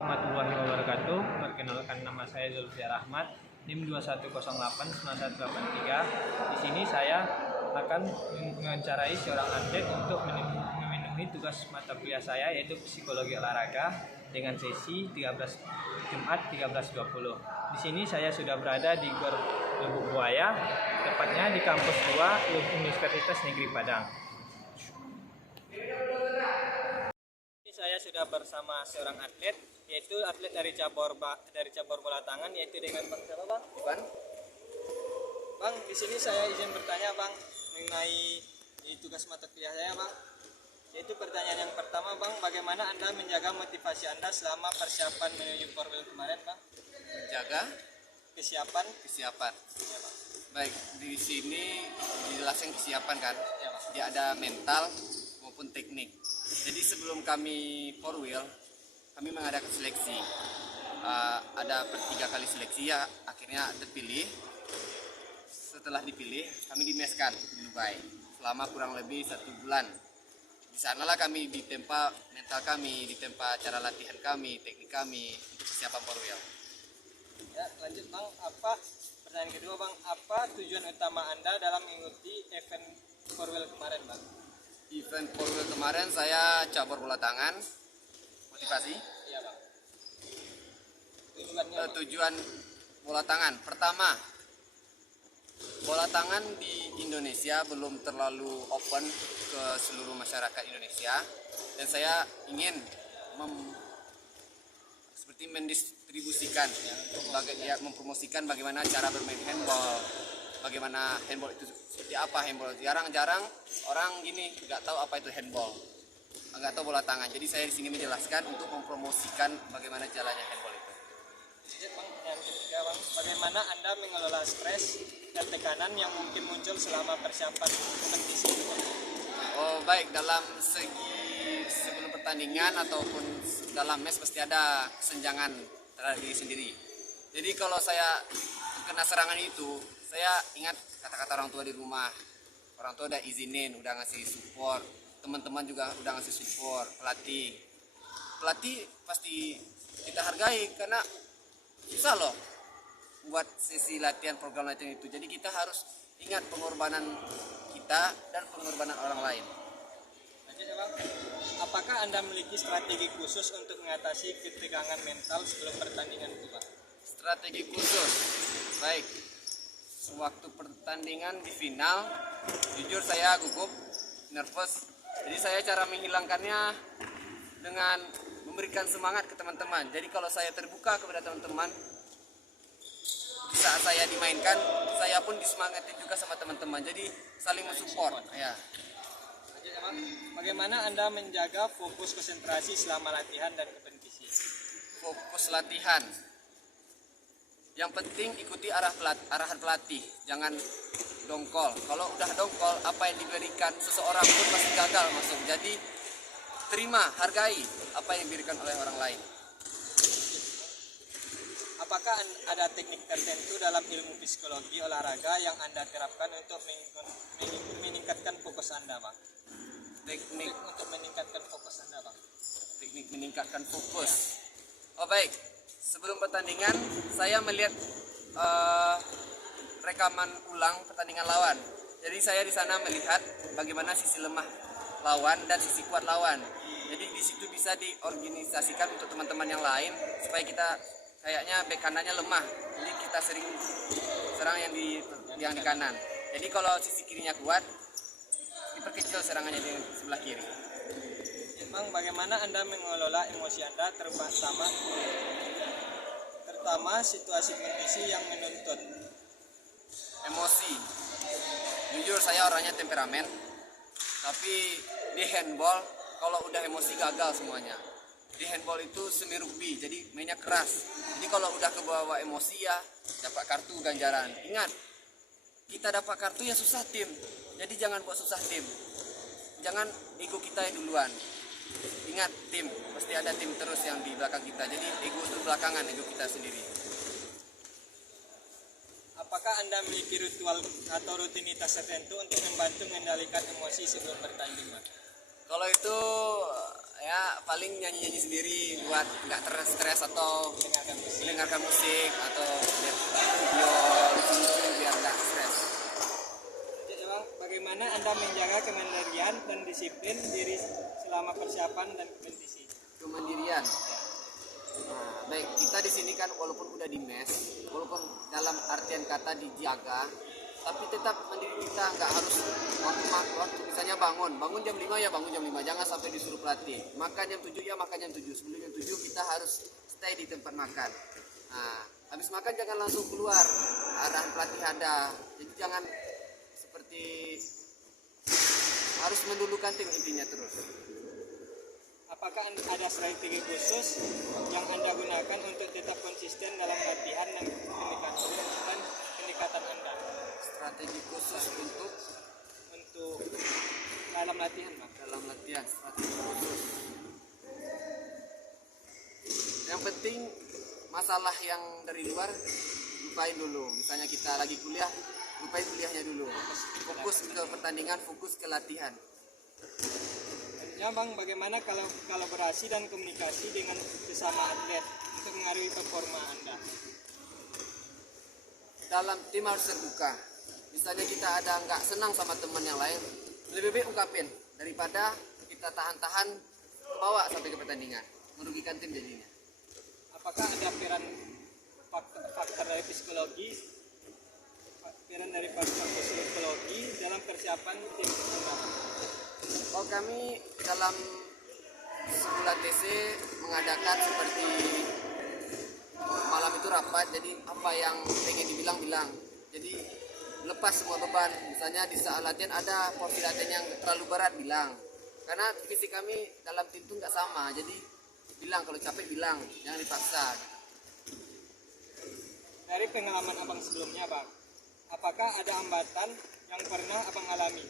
Warahmatullahi wabarakatuh. Perkenalkan, nama saya Zulfiar Ahmad, NIM 21089183. Di sini saya akan mewawancarai seorang atlet untuk memenuhi tugas mata kuliah saya, yaitu psikologi olahraga, dengan sesi 13 Jumat 13.20. Di sini saya sudah berada di Gor Lubuk Buaya, tepatnya di kampus 2 Universitas Negeri Padang. Saya sudah bersama seorang atlet, yaitu atlet dari cabur bola tangan, yaitu dengan Bang siapa, Bang? Ivan. Bang, di sini saya izin bertanya, Bang, mengenai tugas mata kuliah saya, Bang. Yaitu pertanyaan yang pertama, Bang, bagaimana Anda menjaga motivasi Anda selama persiapan menuju Korwil kemarin, Bang? Menjaga Kesiapan. Ya, Bang. baik, di sini dijelaskan kesiapan kan. Ya, Bang. Dia ada mental maupun teknik. Jadi sebelum kami Korwil, kami mengadakan seleksi. Ada 3 kali seleksi, ya akhirnya terpilih. Setelah dipilih, kami dimeskan di Dubai selama kurang lebih 1 bulan. Di sanalah kami ditempa mental kami, ditempa cara latihan kami, teknik kami untuk persiapan Korwil. Ya, lanjut, Bang. Pertanyaan kedua, Bang, apa tujuan utama Anda dalam mengikuti event Korwil kemarin, Bang? Event Korwil kemarin saya cabur bola tangan, motivasi. Iya, Bang. Tujuannya, Bang? Tujuan bola tangan, pertama, bola tangan di Indonesia belum terlalu open ke seluruh masyarakat Indonesia, dan saya ingin seperti mendistribusikan, mempromosikan bagaimana cara bermain handball, bagaimana handball itu seperti apa handball. Jarang-jarang orang gini nggak tahu apa itu handball, nggak tahu bola tangan. Jadi saya di sini menjelaskan untuk mempromosikan bagaimana jalannya handball itu. Bang, yang ketiga, Bang, bagaimana Anda mengelola stres dan tekanan yang mungkin muncul selama persiapan kompetisi? Oh baik, dalam segi sebelum pertandingan ataupun dalam match pasti ada kesenjangan terhadap diri sendiri. Jadi kalau saya kena serangan itu, saya ingat kata-kata orang tua di rumah. Orang tua udah izinin, udah ngasih support, teman-teman juga udah ngasih support, pelatih pasti kita hargai, karena susah loh buat sesi latihan, program latihan itu. Jadi kita harus ingat pengorbanan kita dan pengorbanan orang lain. Lanjut, ya, Bang. Apakah Anda memiliki strategi khusus untuk mengatasi ketegangan mental sebelum pertandingan itu, Bang? Strategi khusus, baik. Sewaktu pertandingan di final, jujur saya gugup, nervous. Jadi saya cara menghilangkannya dengan memberikan semangat ke teman-teman. Jadi kalau saya terbuka kepada teman-teman, di saat saya dimainkan, saya pun disemangatin juga sama teman-teman. Jadi saling mensupport. Ya. Lanjut, ya, Bang. Bagaimana Anda menjaga fokus konsentrasi selama latihan dan kompetisi? Fokus latihan. Yang penting ikuti arahan pelatih, jangan dongkol. Kalau udah dongkol, apa yang diberikan seseorang pun pasti gagal masuk. Jadi terima, hargai apa yang diberikan oleh orang lain. Apakah ada teknik tertentu dalam ilmu psikologi olahraga yang Anda terapkan untuk meningkatkan fokus Anda, Bang? Teknik untuk meningkatkan fokus Anda, Bang. Teknik meningkatkan fokus. Oh baik, sebelum pertandingan saya melihat rekaman ulang pertandingan lawan. Jadi saya di sana melihat bagaimana sisi lemah lawan dan sisi kuat lawan. Jadi di situ bisa diorganisasikan untuk teman-teman yang lain supaya kita kayaknya bek kanannya lemah. Jadi kita sering serang yang di kanan. Jadi kalau sisi kirinya kuat, diperkecil serangannya di sebelah kiri. Bang, bagaimana Anda mengelola emosi Anda terutama situasi kompetisi yang menuntut? Emosi. Jujur saya orangnya temperamen, tapi di handball kalau udah emosi gagal semuanya. Di handball itu semi rugby, jadi mainnya keras. Jadi kalau udah kebawa emosi ya dapat kartu ganjaran. Ingat, kita dapat kartu ya susah tim. Jadi jangan buat susah tim. Jangan ego kita yang duluan. Ingat, tim pasti ada tim terus yang di belakang kita. Jadi ego itu belakangan, ego kita sendiri. Apakah Anda memiliki ritual atau rutinitas tertentu untuk membantu mengendalikan emosi sebelum bertanding, Bang? Kalau itu Ya paling nyanyi-nyanyi sendiri buat nggak stres atau mendengarkan musik atau lihat video lucu-lucu biar nggak stres. Jadi Bang, bagaimana Anda menjaga kemandirian dan disiplin diri selama persiapan dan kompetisi? Kemandirian. Nah, baik, kita di sini kan walaupun udah di mes, walaupun dalam artian kata dijaga, tapi tetap mandiri kita nggak harus waktu misalnya bangun jam 5 ya bangun jam 5, jangan sampai disuruh pelatih. Makan jam 7 ya makan jam 7. Sebelum jam 7 kita harus stay di tempat makan. Nah, habis makan jangan langsung keluar, arahan pelatih ada. Jadi jangan seperti harus mendulukan tim intinya terus. Apakah ada strategi khusus yang Anda gunakan untuk tetap konsisten dalam latihan dan pendekatan Anda? Strategi khusus untuk dalam latihan, Bang. dalam latihan, strategi khusus. Yang penting masalah yang dari luar lupain dulu. Misalnya kita lagi kuliah, lupain kuliahnya dulu. Fokus ke pertandingan, fokus ke latihan. Ya Bang, bagaimana kalau kolaborasi dan komunikasi dengan sesama atlet untuk mengaruhi performa Anda? Dalam tim harus terbuka. Misalnya kita ada nggak senang sama teman yang lain, lebih baik ungkapin daripada kita tahan-tahan bawa sampai ke pertandingan, merugikan tim jadinya. Apakah ada faktor dari psikologi dalam persiapan tim Anda? Oh, kami dalam sebulan TC mengadakan seperti malam itu rapat, jadi apa yang pengen dibilang. Jadi lepas semua beban, misalnya di saat latihan ada porsi latihan yang terlalu berat bilang, karena fisik kami dalam tim itu nggak sama, jadi bilang kalau capek bilang, jangan dipaksa. Dari pengalaman Abang sebelumnya Bang, apakah ada hambatan yang pernah Abang alami?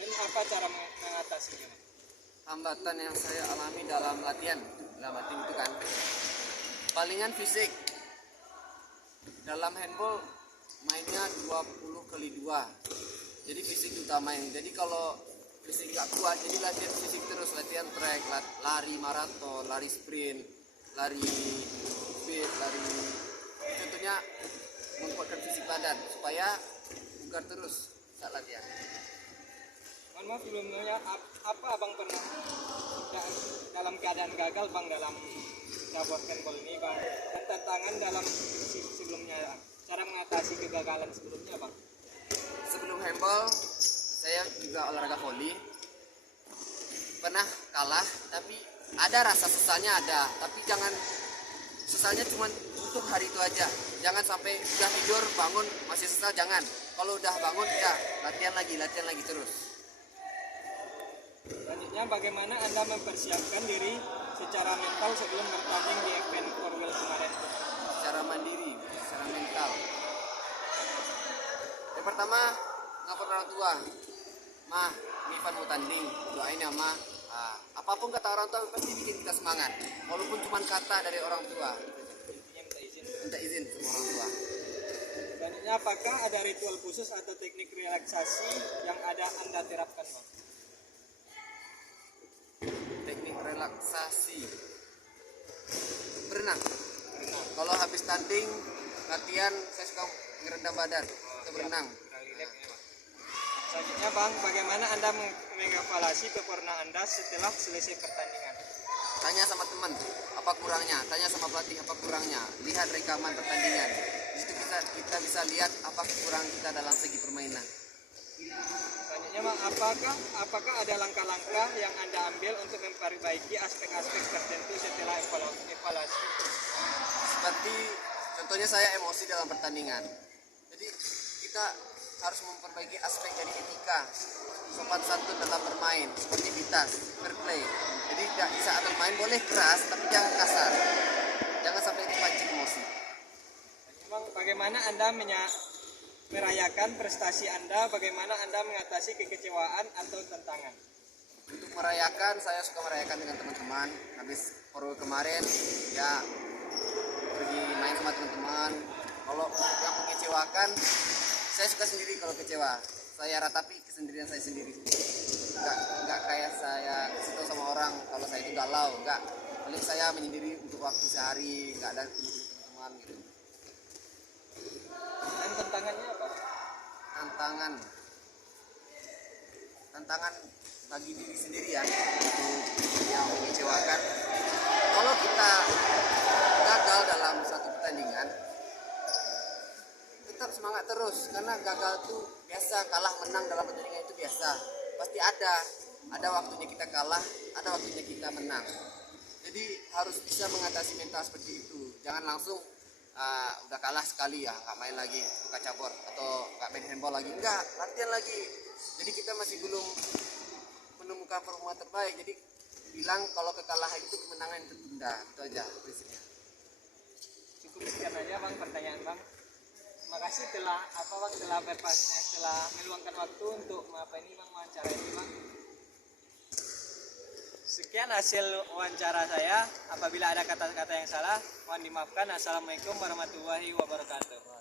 Dan apa cara mengatasinya? Hambatan yang saya alami dalam latihan itu kan palingan fisik. Dalam handball mainnya 20x2, jadi fisik utamain. Jadi kalau fisik gak kuat, jadi latihan fisik terus, latihan track, lari maraton, lari sprint, lari speed, lari contohnya menguatkan fisik badan supaya bugar terus saat latihan. Mohon maaf sebelumnya, apa Abang pernah dalam keadaan gagal Bang dalam cabur handball ini Bang, dan tantangan dalam sebelumnya, cara mengatasi kegagalan sebelumnya Bang? Sebelum handball saya juga olahraga voli, pernah kalah, tapi ada rasa sesalnya ada, tapi jangan sesalnya cuma untuk hari itu aja, jangan sampai udah tidur bangun masih sesal, jangan. Kalau udah bangun ya latihan lagi terus. Selanjutnya, bagaimana Anda mempersiapkan diri secara mental sebelum bertanding di event Korwil kemarin? Secara mandiri, secara mental. Yang pertama, ngapor orang tua. Mah, ini Ivan mau tanding, doain ya Mah. Apapun kata orang tua pasti bikin kita semangat. Walaupun cuma kata dari orang tua. Intinya Minta izin sama orang tua. Selanjutnya, apakah ada ritual khusus atau teknik relaksasi yang Anda terapkan Bang? Teknik relaksasi, berenang. Kalau habis tanding latihan saya suka ngerendam badan atau berenang. Selanjutnya Bang, bagaimana Anda mengevaluasi performa Anda setelah selesai pertandingan? Tanya sama teman apa kurangnya, tanya sama pelatih apa kurangnya, lihat rekaman pertandingan. Di situ kita bisa lihat apa kekurangan kita dalam segi permainan. Selanjutnya Bang, apakah ada langkah-langkah yang Anda ambil untuk memperbaiki aspek-aspek tertentu setelah evaluasi? Seperti contohnya saya emosi dalam pertandingan. Jadi kita harus memperbaiki aspek dari etika, sopan santun dalam bermain, sportivitas, fair play. Jadi di saat bermain boleh keras tapi jangan kasar. Jangan sampai dipancing emosi. Bang, bagaimana Anda merayakan prestasi Anda? Bagaimana Anda mengatasi kekecewaan atau tantangan? Untuk merayakan, saya suka merayakan dengan teman-teman. Habis Korwil kemarin ya pergi main sama teman-teman. Kalau yang mengecewakan, saya suka sendiri kalau kecewa. Saya ratapi kesendirian saya sendiri. nggak kayak saya kasih tahu sama orang kalau saya itu galau, nggak. Paling saya menyendiri untuk waktu sehari, nggak ada teman-teman gitu. Dan tantangannya apa? tantangan tantangan bagi diri sendiri ya, untuk yang mengecewakan. Kalau kita gagal dalam satu pertandingan, tetap semangat terus, karena gagal tuh biasa, kalah menang dalam pertandingan itu biasa, pasti ada waktunya kita kalah, ada waktunya kita menang. Jadi harus bisa mengatasi mental seperti itu, jangan langsung udah kalah sekali ya nggak main lagi buka cabur atau nggak main handball lagi, enggak, latihan lagi. Jadi kita masih belum menemukan formula terbaik, jadi bilang kalau kekalahan itu kemenangan yang tertunda, itu aja prinsipnya. Cukup sekian aja bang pertanyaan bang. Terima kasih telah berpasnya, telah meluangkan waktu untuk apa ini bang, wawancara ini bang. Sekian hasil wawancara saya. Apabila ada kata-kata yang salah, mohon dimaafkan. Assalamualaikum warahmatullahi wabarakatuh.